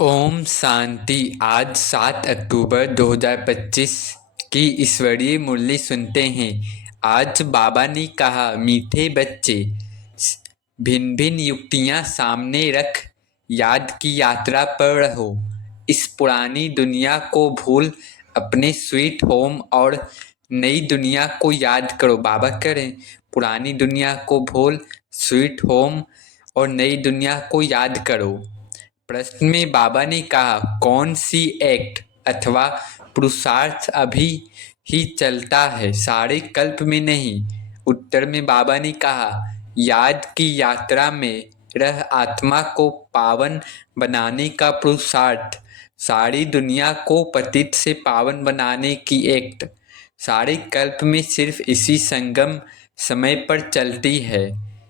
ओम शांति। आज 7 अक्टूबर 2025 की ईश्वरीय मुरली सुनते हैं। आज बाबा ने कहा, मीठे बच्चे, भिन्न भिन्न युक्तियां सामने रख याद की यात्रा पर रहो। इस पुरानी दुनिया को भूल अपने स्वीट होम और नई दुनिया को याद करो। बाबा करें, पुरानी दुनिया को भूल स्वीट होम और नई दुनिया को याद करो। प्रश्न में बाबा ने कहा, कौन सी एक्ट अथवा पुरुषार्थ अभी ही चलता है, सारे कल्प में नहीं। उत्तर में बाबा ने कहा, याद की यात्रा में रह आत्मा को पावन बनाने का पुरुषार्थ, सारी दुनिया को पतित से पावन बनाने की एक्ट सारे कल्प में सिर्फ इसी संगम समय पर चलती है।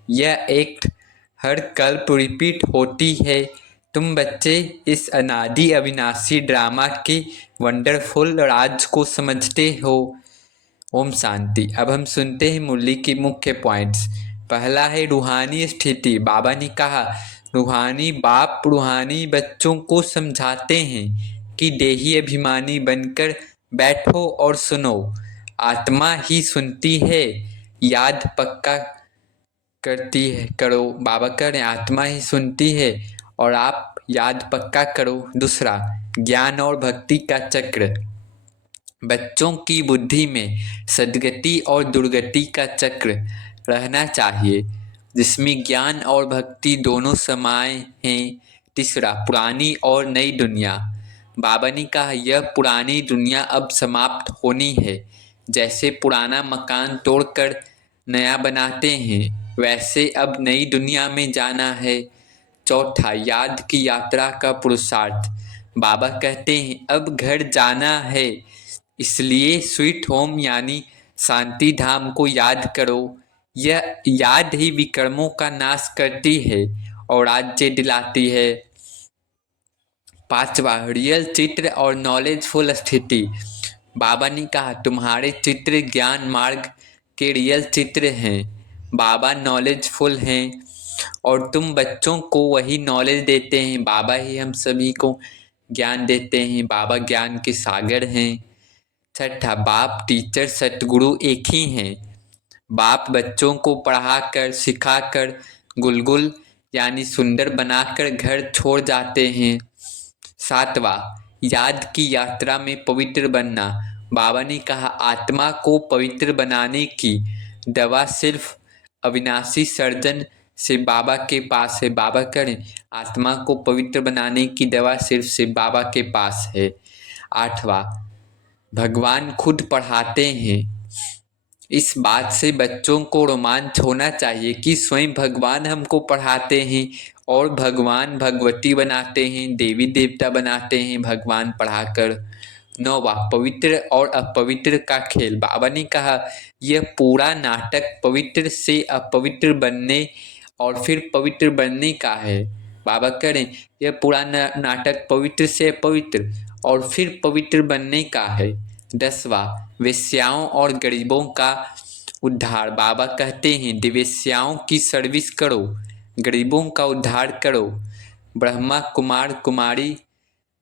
यह एक्ट हर कल्प रिपीट होती है। तुम बच्चे इस अनादि अविनाशी ड्रामा के वंडरफुल राज को समझते हो। ओम शांति। अब हम सुनते हैं मुरली के मुख्य पॉइंट्स। पहला है रूहानी स्थिति। बाबा ने कहा, रूहानी बाप रूहानी बच्चों को समझाते हैं कि देही अभिमानी बनकर बैठो और सुनो। आत्मा ही सुनती है, याद पक्का करती है करो। बाबा कह रहे हैं, आत्मा ही सुनती है और आप याद पक्का करो। दूसरा, ज्ञान और भक्ति का चक्र। बच्चों की बुद्धि में सद्गति और दुर्गति का चक्र रहना चाहिए, जिसमें ज्ञान और भक्ति दोनों समाये हैं। तीसरा, पुरानी और नई दुनिया। बाबा ने कहा, यह पुरानी दुनिया अब समाप्त होनी है। जैसे पुराना मकान तोड़कर नया बनाते हैं, वैसे अब नई दुनिया में जाना है। चौथा, याद की यात्रा का पुरुषार्थ। बाबा कहते हैं, अब घर जाना है, इसलिए स्वीट होम यानी शांति धाम को याद करो। यह याद ही विकर्मों का नाश करती है और राज्य दिलाती है। पांचवा, रियल चित्र और नॉलेजफुल स्थिति। बाबा ने कहा, तुम्हारे चित्र ज्ञान मार्ग के रियल चित्र हैं। बाबा नॉलेजफुल हैं और तुम बच्चों को वही नॉलेज देते हैं। बाबा ही हम सभी को ज्ञान देते हैं। बाबा ज्ञान के सागर हैं। छठा, बाप टीचर सतगुरु एक ही हैं। बाप बच्चों को पढ़ाकर सिखाकर गुलगुल यानी सुंदर बनाकर घर छोड़ जाते हैं। सातवां, याद की यात्रा में पवित्र बनना। बाबा ने कहा, आत्मा को पवित्र बनाने की दवा सिर्फ अविनाशी सर्जन से बाबा के पास है। बाबा करें, आत्मा को पवित्र बनाने की दवा सिर्फ से बाबा के पास है। आठवां, भगवान खुद पढ़ाते हैं। इस बात से बच्चों को रोमांच होना चाहिए कि स्वयं भगवान हमको पढ़ाते हैं और भगवान भगवती बनाते हैं, देवी देवता बनाते हैं भगवान पढ़ाकर। नौवां, पवित्र और अपवित्र का खेल। बाबा ने कहा, यह पूरा नाटक पवित्र से अपवित्र बनने और फिर पवित्र बनने का है। बाबा करें, यह पूरा नाटक पवित्र से अपवित्र और फिर पवित्र बनने का है। 10वां, वेश्याओं और गरीबों का उद्धार। बाबा कहते हैं, वेश्याओं की सर्विस करो, गरीबों का उद्धार करो। ब्रह्मा कुमार कुमारी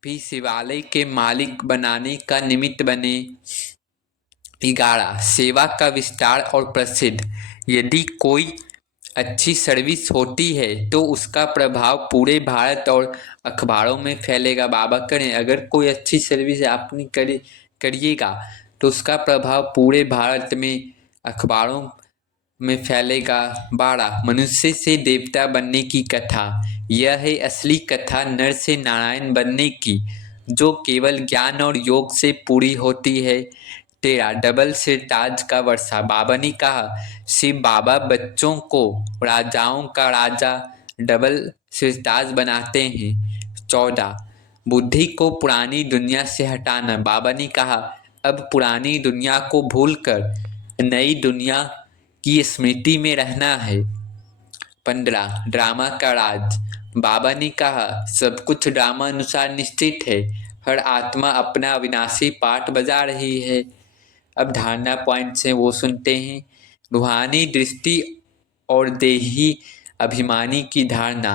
भी शिवालय के मालिक बनाने का निमित्त बने। 11, सेवा का विस्तार और प्रसिद्ध। यदि कोई अच्छी सर्विस होती है तो उसका प्रभाव पूरे भारत और अखबारों में फैलेगा। बाबा करें, अगर कोई अच्छी सर्विस आपने करिएगा तो उसका प्रभाव पूरे भारत में अखबारों में फैलेगा। 12, मनुष्य से देवता बनने की कथा। यह है असली कथा नर से नारायण बनने की, जो केवल ज्ञान और योग से पूरी होती है। 13, डबल सिरताज का वर्षा। बाबा ने कहा, शिव बाबा बच्चों को राजाओं का राजा डबल सिरताज बनाते हैं। 14, बुद्धि को पुरानी दुनिया से हटाना। बाबा ने कहा, अब पुरानी दुनिया को भूलकर नई दुनिया की स्मृति में रहना है। 15, ड्रामा का राज। बाबा ने कहा, सब कुछ ड्रामा अनुसार निश्चित है। हर आत्मा अपना अविनाशी पाठ बजा रही है। अब धारणा पॉइंट्स हैं, वो सुनते हैं। रूहानी दृष्टि और देही अभिमानी की धारणा।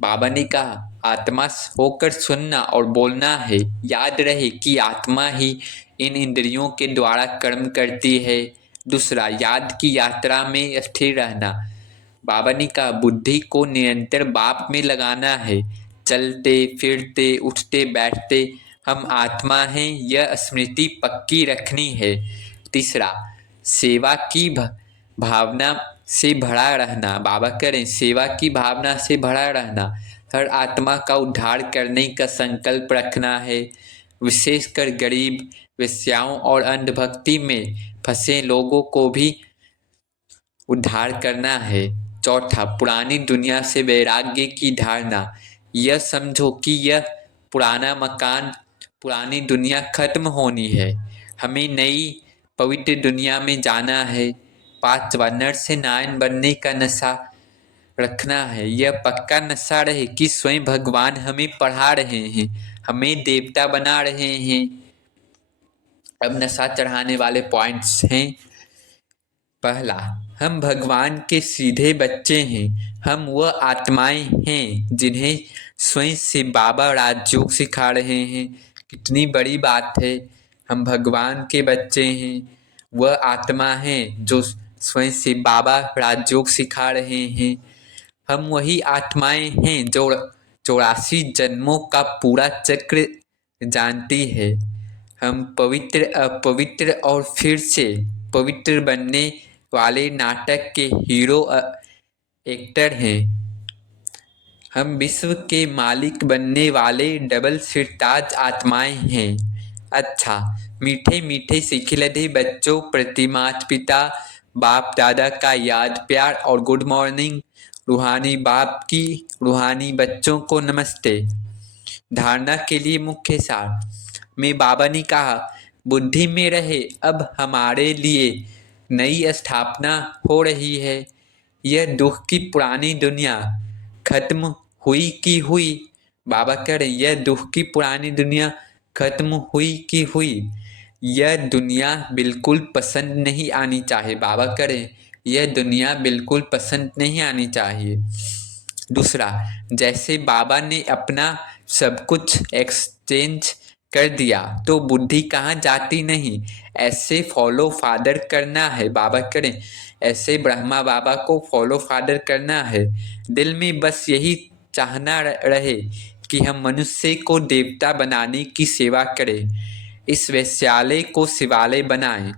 बाबा ने कहा, आत्मा होकर सुनना और बोलना है। याद रहे कि आत्मा ही इन इंद्रियों के द्वारा कर्म करती है। दूसरा, याद की यात्रा में स्थिर रहना। बाबा ने कहा बुद्धि को निरंतर बाप में लगाना है। चलते फिरते उठते बैठते हम आत्मा हैं, यह स्मृति पक्की रखनी है। तीसरा, सेवा की भावना से भरा रहना। बाबा करें सेवा की भावना से भरा रहना। हर आत्मा का उद्धार करने का संकल्प रखना है। विशेषकर गरीब, वेश्याओं और अंधभक्ति में फंसे लोगों को भी उद्धार करना है। चौथा, पुरानी दुनिया से वैराग्य की धारणा। यह समझो कि यह पुराना मकान, पुरानी दुनिया खत्म होनी है। हमें नई पवित्र दुनिया में जाना है। पांचवा, नर से नारायण बनने का नशा रखना है। यह पक्का नशा रहे कि स्वयं भगवान हमें पढ़ा रहे हैं, हमें देवता बना रहे हैं। अब नशा चढ़ाने वाले पॉइंट्स हैं। पहला, हम भगवान के सीधे बच्चे हैं। हम वह आत्माएं हैं जिन्हें स्वयं से बाबा राजयोग सिखा रहे हैं। कितनी बड़ी बात है, हम भगवान के बच्चे हैं। वह आत्मा है जो स्वयं से बाबा राजयोग सिखा रहे हैं। हम वही आत्माएं हैं जो 84 जन्मों का पूरा चक्र जानती है। हम पवित्र, अपवित्र और फिर से पवित्र बनने वाले नाटक के हीरो एक्टर हैं। हम विश्व के मालिक बनने वाले डबल सिरताज आत्माएं हैं। अच्छा, मीठे मीठे सिखिलधे बच्चों प्रति माता पिता बाप दादा का याद प्यार और गुड मॉर्निंग। रूहानी बाप की रूहानी बच्चों को नमस्ते। धारणा के लिए मुख्य सार में बाबा ने कहा बुद्धि में रहे, अब हमारे लिए नई स्थापना हो रही है। यह दुख की पुरानी दुनिया खत्म हुई की हुई। बाबा कह रहे यह दुख की पुरानी दुनिया खत्म हुई की हुई। यह दुनिया बिल्कुल पसंद नहीं आनी चाहिए। बाबा करें यह दुनिया बिल्कुल पसंद नहीं आनी चाहिए। दूसरा, जैसे बाबा ने अपना सब कुछ एक्सचेंज कर दिया तो बुद्धि कहाँ जाती नहीं। ऐसे फॉलो फादर करना है। बाबा करें ऐसे ब्रह्मा बाबा को फॉलो फादर करना है। दिल में बस यही चाहना रहे कि हम मनुष्य को देवता बनाने की सेवा करें, इस वैश्यालय को शिवालय बनाएं।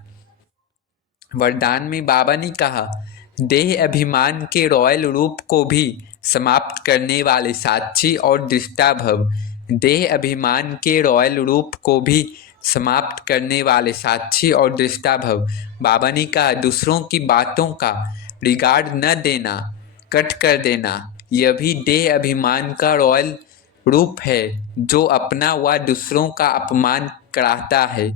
वरदान में बाबा ने कहा देह अभिमान के रॉयल रूप को भी समाप्त करने वाले साक्षी और दृष्टा भव। देह अभिमान के रॉयल रूप को भी समाप्त करने वाले साक्षी और दृष्टा भव। बाबा ने कहा दूसरों की बातों का रिगार्ड न देना, कट कर देना। यह भी देह अभिमान का रॉयल रूप है जो अपना व दूसरों का अपमान कराता है,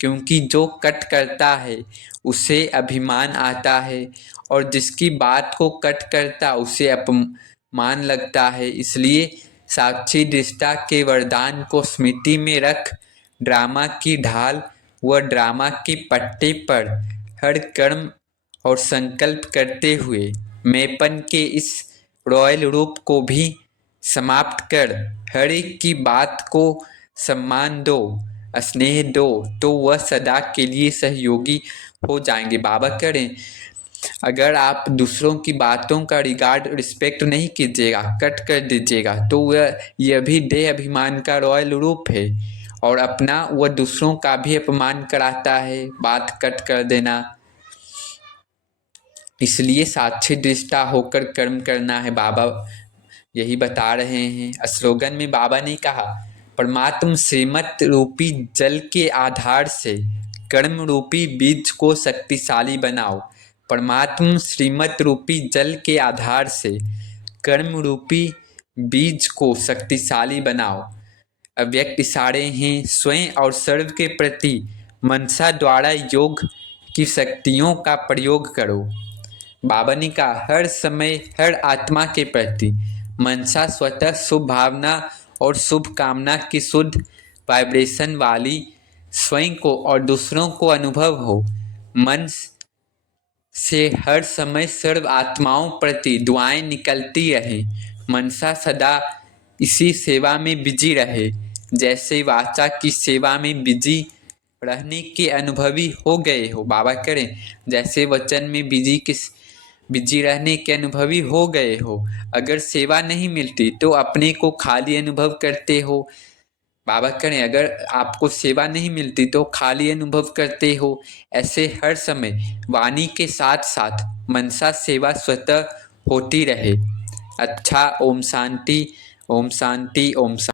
क्योंकि जो कट करता है उसे अभिमान आता है और जिसकी बात को कट करता उसे अपमान लगता है। इसलिए साक्षी दृष्टा के वरदान को स्मृति में रख ड्रामा की ढाल व ड्रामा के पट्टे पर हर कर्म और संकल्प करते हुए मैंपन के इस रॉयल रूप को भी समाप्त कर हर एक की बात को सम्मान दो, स्नेह दो, तो वह सदा के लिए सहयोगी हो जाएंगे। बाबा करें अगर आप दूसरों की बातों का रिगार्ड रिस्पेक्ट नहीं कीजिएगा, कट कर दीजिएगा, तो यह भी देह अभिमान का रॉयल रूप है और अपना वह दूसरों का भी अपमान कराता है, बात कट कर देना। इसलिए साक्षी दृष्टा होकर कर्म करना है। बाबा यही बता रहे हैं। स्लोगन में बाबा ने कहा परमात्म श्रीमत रूपी जल के आधार से कर्म रूपी बीज को शक्तिशाली बनाओ। परमात्म श्रीमत रूपी जल के आधार से कर्म रूपी बीज को शक्तिशाली बनाओ। अव्यक्त इशारे हैं स्वयं और सर्व के प्रति मनसा द्वारा योग की शक्तियों का प्रयोग करो। बाबा ने कहा हर समय हर आत्मा के प्रति मनसा स्वतः शुभ भावना और शुभ कामना की शुद्ध वाइब्रेशन वाली स्वयं को और दूसरों को अनुभव हो। मन से हर समय सर्व आत्माओं प्रति दुआएं निकलती रहें। मनसा सदा इसी सेवा में बिजी रहे। जैसे वाचा की सेवा में बिजी रहने के अनुभवी हो गए हो, बाबा करें जैसे वचन में बिजी रहने के अनुभवी हो गए हो। अगर सेवा नहीं मिलती तो अपने को खाली अनुभव करते हो। बाबा करें अगर आपको सेवा नहीं मिलती तो खाली अनुभव करते हो। ऐसे हर समय वाणी के साथ साथ मनसा सेवा स्वतः होती रहे। अच्छा, ओम शांति, ओम शांति, ओम शांति।